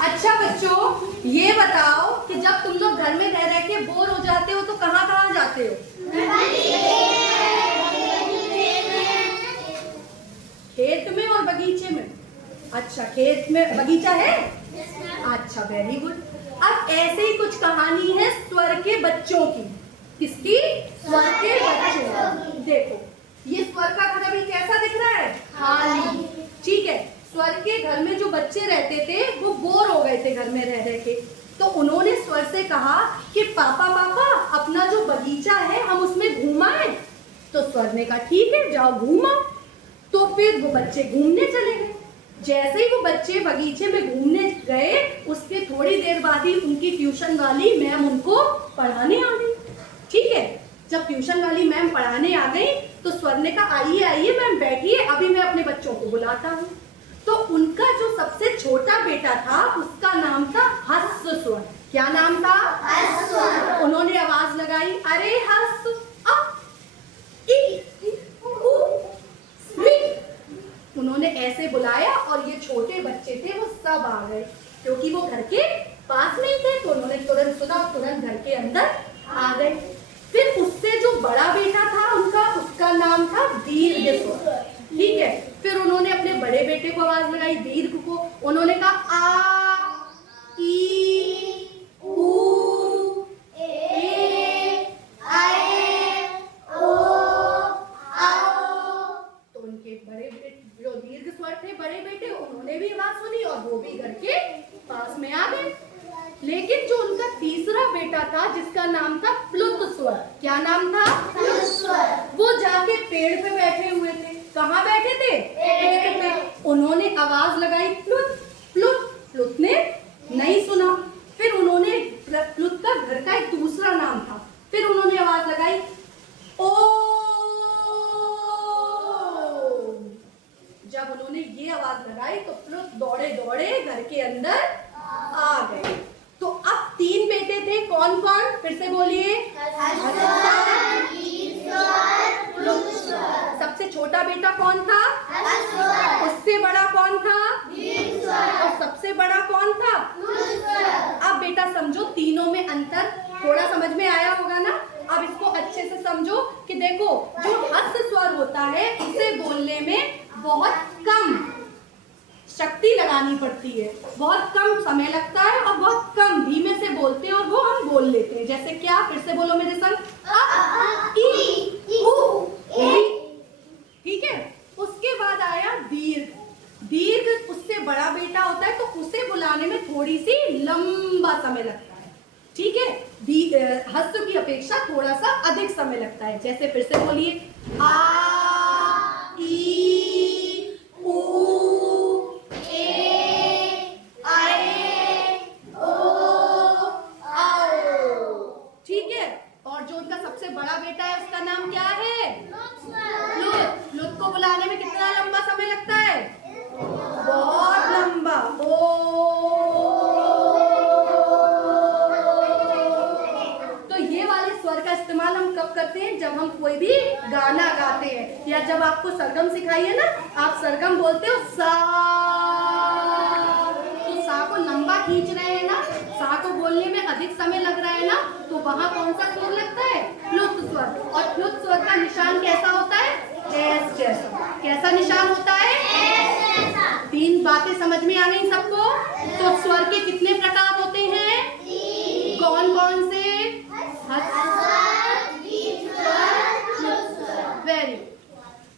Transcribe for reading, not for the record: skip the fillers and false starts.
अच्छा बच्चों, ये बताओ कि जब तुम लोग घर में रह रह के बोर हो जाते हो तो कहाँ कहाँ जाते हो? खेत में और बगीचे में। अच्छा, खेत में बगीचा है? अच्छा, वेरी गुड। अब ऐसे ही कुछ कहानी है स्वर के बच्चों की। किसकी? स्वर के बच्चों की। देखो, ये स्वर का घर अभी कैसा दिख रहा है? खाली। ठीक है। स्वर के घर में जो बच्चे रहते थे वो बोर हो गए थे घर में रह रह के, तो उन्होंने स्वर से कहा कि पापा पापा अपना जो बगीचा है हम उसमें घूमाएं। तो स्वर ने कहा ठीक है, जाओ घूमाओ। तो फिर वो बच्चे घूमने चले गए। जैसे ही वो बच्चे बगीचे में घूमने गए, उसके थोड़ी देर बाद ही उनकी ट्यूशन वाली मैम उनको पढ़ाने आ गई। ठीक है। जब ट्यूशन वाली मैम पढ़ाने आ गई तो स्वर ने कहा आइए आइए मैम बैठिए, अभी मैं अपने बच्चों को बुलाता हूँ। तो उनका जो सबसे छोटा बेटा था उसका नाम था हस्स स्वर। क्या नाम था? हस्स स्वर। उन्होंने आवाज लगाई, अरे हस्स अ इ उ ऋ। उन्होंने ऐसे बुलाया और ये छोटे बच्चे थे वो सब आ गए, क्योंकि वो घर के पास में ही थे। तो उन्होंने तुरंत सुना और तुरंत घर के अंदर आ गए। फिर उससे जो बड़ा बेटा था उनका, उसका नाम था दीर्घ स्वर। ठीक है। फिर उन्होंने अपने बड़े बेटे को आवाज लगाई दीर्घ को। उन्होंने कहा आ ई उ ए ऐ ओ औ। तो उनके बड़े बेटे जो दीर्घ स्वर थे, बड़े बेटे, उन्होंने भी आवाज सुनी और वो भी घर के पास में आ गए। लेकिन जो उनका तीसरा बेटा था जिसका नाम था प्लुत स्वर। क्या नाम था? प्लुत स्वर। वो जाके पेड़ पे बैठे हुए थे। कहाँ बैठे थे? पेड़ पे। उन्होंने आवाज लगाई प्लुत प्लुत। प्लुत ने नहीं सुना। फिर उन्होंने, प्लुत का घर का एक दूसरा नाम था, फिर उन्होंने आवाज लगाई ओ। जब उन्होंने ये आवाज लगाई तो प्लुत दौड़े दौड़े घर के अंदर आ गए। तो अब तीन बेटे थे, कौन कौन? फिर से बोलिए। सबसे छोटा बेटा कौन था? उससे बड़ा कौन था? और सबसे बड़ा कौन था? अब बेटा समझो तीनों में अंतर थोड़ा समझ में आया होगा ना? अब इसको अच्छे से समझो कि देखो, जो हस्स स्वर होता है उसे बोलने में बहुत कम शक्ति लगानी पड़ती है, बहुत कम समय लगता है और बहुत कम धीमे से बोलते हैं और वो हम बोल लेते हैं। जैसे क्या? फिर से बोलो मेरे संग। अ इ उ ए। ठीक है। उसके बाद आया दीर्घ। दीर्घ उससे बड़ा बेटा होता है तो उसे बुलाने में थोड़ी सी लंबा समय लगता है। ठीक है। हस्स की अपेक्षा थोड़ा सा अधिक समय लगता है। जैसे फिर से बोलिए आ ई उ ए ऐ ओ औ। ठीक है। और जो उनका सबसे बड़ा बेटा है उसका नाम क्या है? प्लुत। प्लुत को बुलाने में कितना लंबा समय लगता है? बहुत लंबा। तो ये वाले स्वर का इस्तेमाल हम कब करते हैं? जब हम कोई भी गाना गाते हैं या जब आपको सरगम सिखाई है ना, आप सरगम बोलते हो सा, तो सा को लंबा खींच रहे हैं ना, सा को बोलने में अधिक समय लग रहा है ना, तो वहां कौन सा स्वर लगता है? प्लुत स्वर। और प्लुत स्वर का निशान कैसा होता है? एस जैसा। कैसा निशान होता है? एस जैसा। तीन बातें समझ में आ गई सबको? तो